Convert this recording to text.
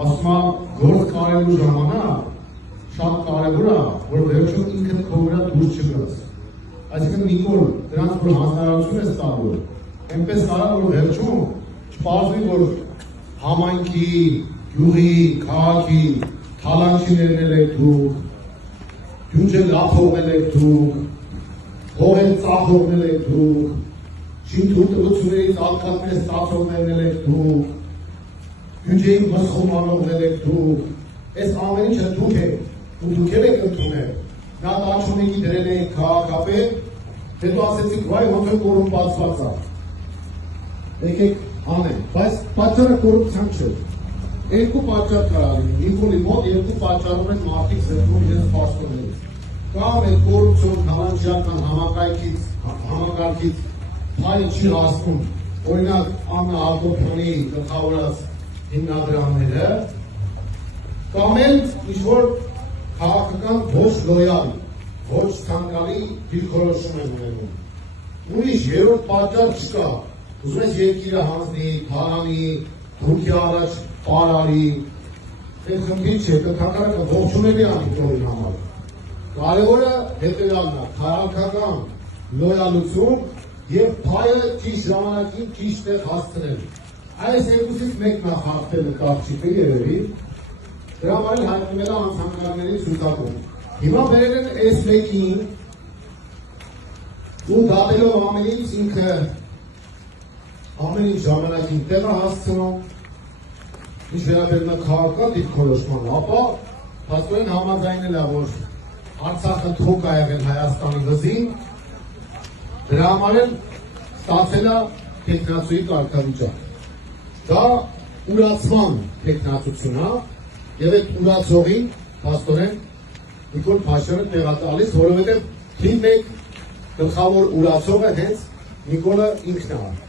ասում եմ գործ կարելու ժամանակ շատ կարևոր է, որ վերջում ինքդ քո վրա դուրս չգաս։ Այսինքն Նիկոլ, դրանց որ հանրություն ես տալու, այնպես կարա որ վերջում չպարզվի, որ համայնքի, գյուղի, քաղաքի թալանչիներն եք դուք, ջուջը լափողներ եք դուք, հողեր ծախողներ եք դուք, շինթույթություններից ալկատներ ստացողներն եք դուք, ջուջեին մսխոմանողներ եք դուք, այս ամեն ինչը դուք եք, ու դուք եք ընդունել, նա տանչունիկի դրել էիք քաղաքապետ, հետո ասեցիք, վայ ոնց է կոռումպացված է, եկեք անենք, բայց պատճառը կոռուպցիան չէ, երկու պատճառ կարա լինի, Նիկոլի մոտ երկու պատճառով են մարդիկ զրկվում իրենց պաշտոններից, կամ այդ կոռուպցիոն թալանչիական համակարգից փայլ չի հասնում, օրինակ Աննա Հակոբյանի գլխավորած հիմնադրամները, կամ էլ ինչ-որ քաղաքական ոչ լոյալ, ոչ ցանկալի դիրքորոշում են ունենում։ Ուրիշ երրորդ պատճառ չկա, ուզում ես երկիրը հանձնի, թարանի, Թուրքիա առաջ պարարի, այդ խնդիր չէ, կթակարակը ողջունելի է Նիկոլի համար։ Կարևորը հետևյալն է, քաղաքական լոյալություն եւ փայը ճիշտ ժամանակին ճիշտ տեղ հասցնել։ Այս երկուսից մեկն է խախտելը կարճիկը երևի, դրա համար էլ հայտնվել է անցանկալների ցուցակում։ Հիմա բերել են այս մեկին ու դատելով ամենից ինքը ամեն ինչ ժամանակին տեղ է հասցնում, ինչ վերաբերում է քաղաքական դիրքորոշման, ապա փաստորեն համաձայնել է, որ Արցախը թոք է եղել Հայաստանի վզին, դրա համար էլ ստացել է թեկնածուի կարգավիճակ։ Դա ուրացման թեկնածություն է, եւ այդ ուրացողին փաստորեն Նիկոլ Փաշինյանը տեղ է տալիս, որովհետեւ թիվ 1 գլխավոր ուրացողը հենց Նիկոլը ինքն է։